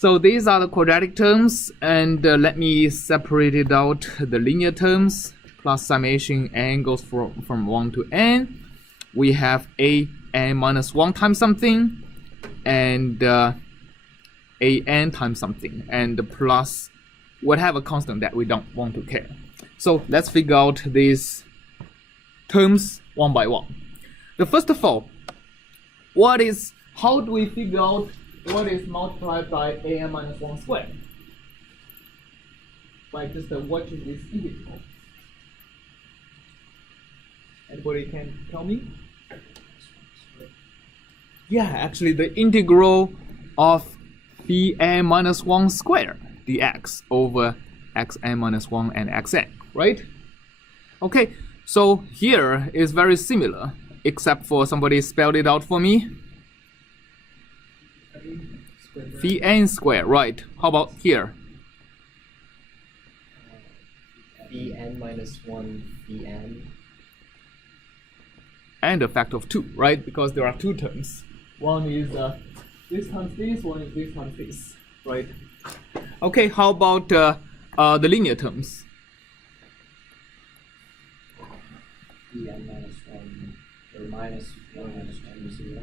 So these are the quadratic terms, and let me separate it out. The linear terms plus summation n goes from 1 to n. We have a n minus 1 times something, and a n times something, and plus whatever constant that we don't want to care. So let's figure out these terms one by one. The first of all, how do we figure out what is multiplied by an minus 1 squared? By just watching this integral. Anybody can tell me? Yeah, actually the integral of Vn minus 1 squared dx over xn minus 1 and xn, right? Okay, so here is very similar, except for somebody spelled it out for me. Vn squared, right? How about here? Vn minus 1 Vn. And a factor of 2, right? Because there are two terms. One is this times this, one is this times this, right? Okay, how about the linear terms? Vn minus 1, or minus 1 minus 1 is 0.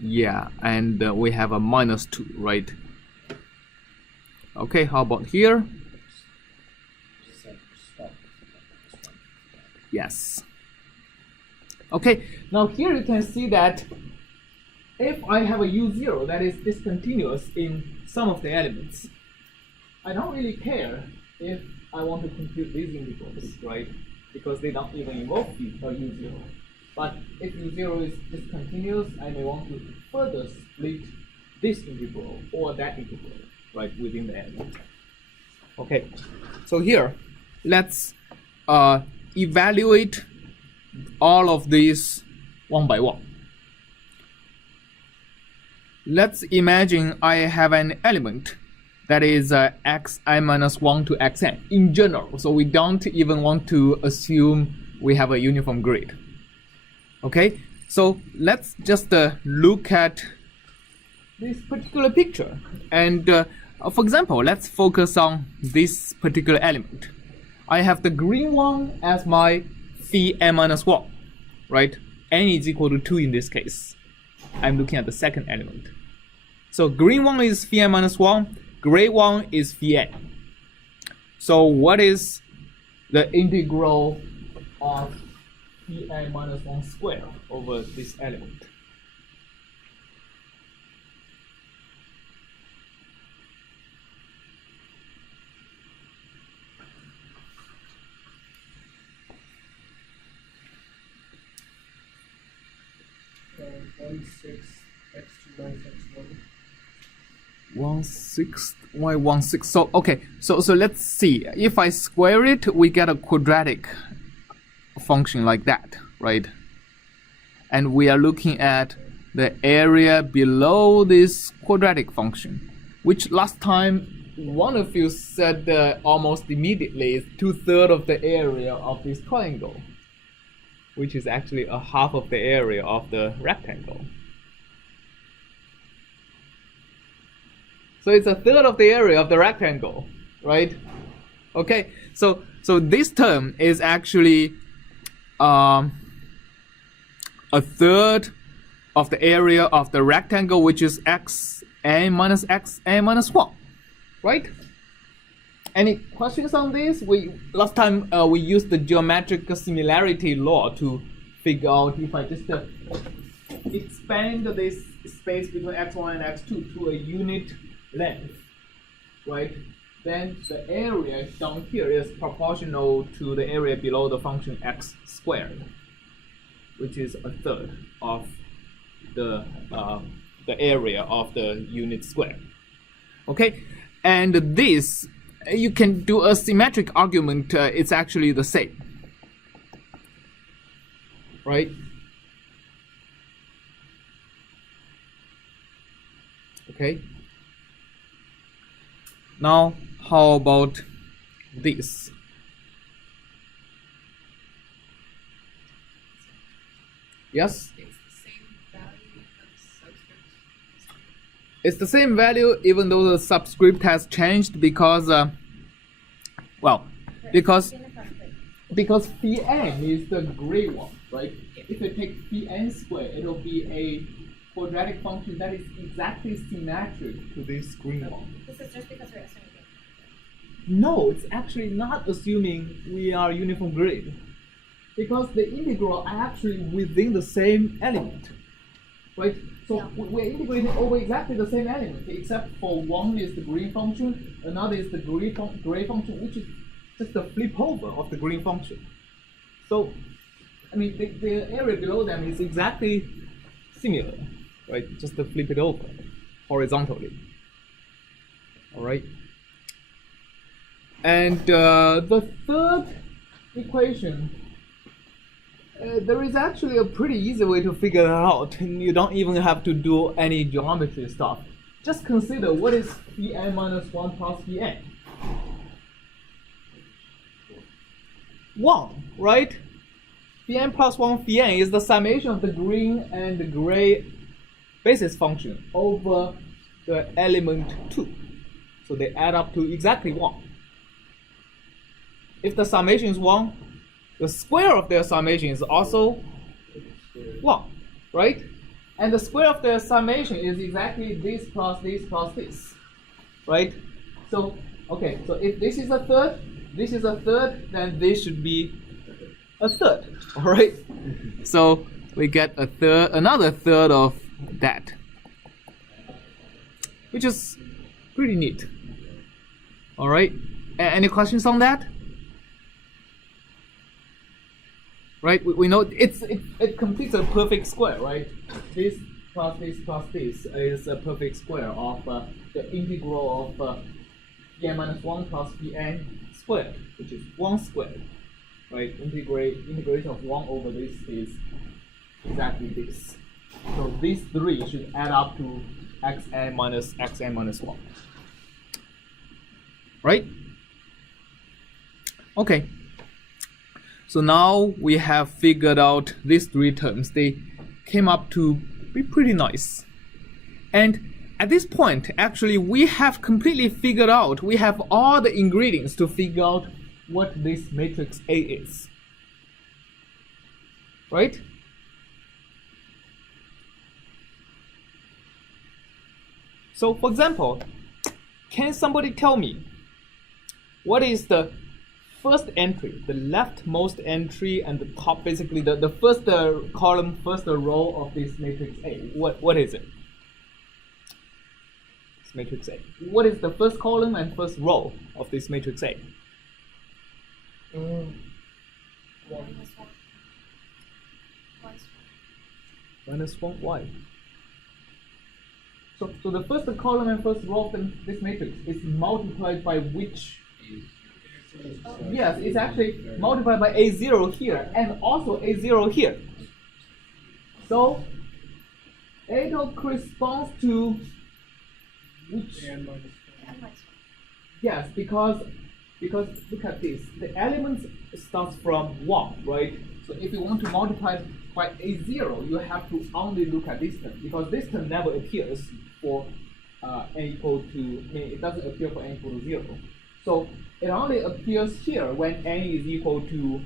Yeah, and we have a minus 2, right? Okay, how about here? Yes. Okay, now here you can see that if I have a u0 that is discontinuous in some of the elements, I don't really care if I want to compute these integrals, right? Because they don't even involve u0. But if u0 is discontinuous, I may want to further split this integral or that integral, right, within the element. Okay, so here, let's evaluate all of these one by one. Let's imagine I have an element that is xi minus 1 to xn in general, so we don't even want to assume we have a uniform grid. Okay, so let's just look at this particular picture, and for example, let's focus on this particular element. I have the green one as my Vn minus 1, right? N is equal to 2 in this case. I'm looking at the second element. So green one is Vn minus 1, gray one is Vn. So what is the integral of Vn minus 1 squared over this element? Why 1/6? So okay, so let's see. If I square it, we get a quadratic function like that, right? And we are looking at the area below this quadratic function, which last time one of you said almost immediately is 2/3 of the area of this triangle, which is actually a half of the area of the rectangle. So it's 1/3 of the area of the rectangle, right? Okay, so this term is actually 1/3 of the area of the rectangle, which is xn minus 1, right? Any questions on this? Last time we used the geometric similarity law to figure out if I just expand this space between x1 and x2 to a unit length, right? Then the area down here is proportional to the area below the function x squared, which is 1/3 of the area of the unit square. Okay, and this you can do a symmetric argument. It's actually the same, right? Okay. Now, how about this? Yes? It's the same value of subscript. It's the same value even though the subscript has changed because, because phi n is the gray one, right? If you take phi n squared, it will be a quadratic function that is exactly symmetric to this green one. This is just because we're assuming. No, it's actually not assuming we are uniform grid, because the integral are actually within the same element, right? So Yeah. we're integrating over exactly the same element, except for one is the green function, another is the gray function, which is just a flip over of the green function. So, I mean, the area below them is exactly similar, right? Just to flip it over horizontally. All right. And the third equation, there is actually a pretty easy way to figure it out. You don't even have to do any geometry stuff. Just consider what is phi n minus 1 plus phi n. 1, right? Phi n plus 1 phi n is the summation of the green and the gray basis function over the element 2. So they add up to exactly 1. If the summation is 1, the square of their summation is also 1, right? And the square of their summation is exactly this plus this plus this, right? So, okay, so if this is a third, then this should be a third, all right? So we get a third, another third of that, which is pretty neat. All right, any questions on that? Right, we know it completes a perfect square, right? This plus this plus this is a perfect square of the integral of phi n minus 1 plus phi n squared, which is 1 squared, right? Integration of 1 over this is exactly this. So these three should add up to xn minus 1. Right? Okay. So now we have figured out these three terms. They came up to be pretty nice. And at this point, actually, we have completely figured out, we have all the ingredients to figure out what this matrix A is. Right? So, for example, can somebody tell me what is the first entry, the leftmost entry and the top, basically the first column, first row of this matrix A? What is it? This matrix A. What is the first column and first row of this matrix A? Minus 1, why? So the first column and first row of this matrix is multiplied by which? Yes, it's actually multiplied by A0 here and also A0 here. So it corresponds to which? Yes, because look at this. The element starts from 1, right? So if you want to multiply by A0, you have to only look at this term, because this term never appears for n equal to, I mean, it doesn't appear for n equal to 0. So it only appears here when n is equal to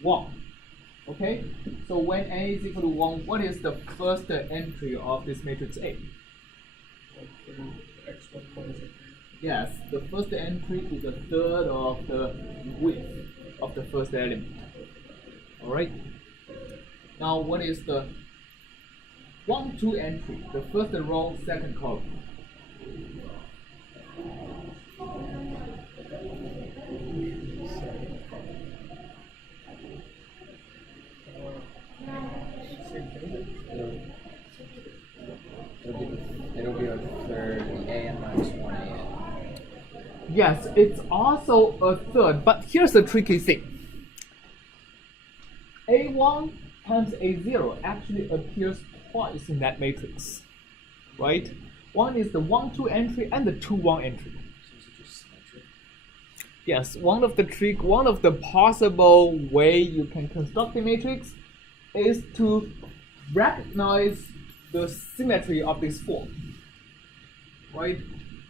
1. Okay? So when n is equal to 1, what is the first entry of this matrix A? Yes, the first entry is a third of the width of the first element. Alright? Now what is the 1, 2 entry? The first row, second column. It'll be a third an minus 1 an. Yes, it's also a third, but here's the tricky thing. A1 times A0 actually appears twice in that matrix, right? One is the 1, 2 entry and the 2, 1 entry. Yes, one of the possible way you can construct the matrix is to recognize the symmetry of this form. right?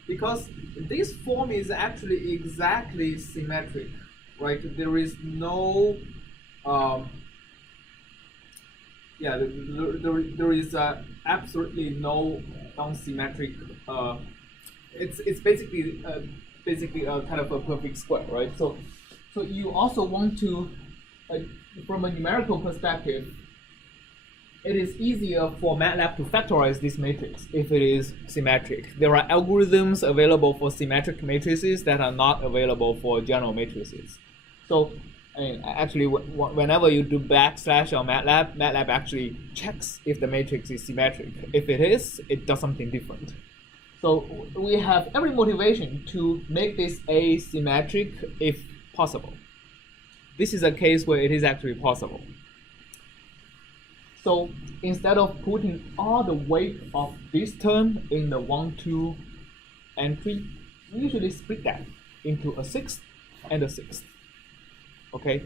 Because this form is actually exactly symmetric, right? There is no, there is absolutely no non-symmetric. It's basically a kind of a perfect square, right? So you also want to, from a numerical perspective, it is easier for MATLAB to factorize this matrix if it is symmetric. There are algorithms available for symmetric matrices that are not available for general matrices. So, I mean, actually, whenever you do backslash on MATLAB, MATLAB actually checks if the matrix is symmetric. If it is, it does something different. So we have every motivation to make this asymmetric if possible. This is a case where it is actually possible. So instead of putting all the weight of this term in the 1, 2 entry, we usually split that into a sixth and a sixth. Okay,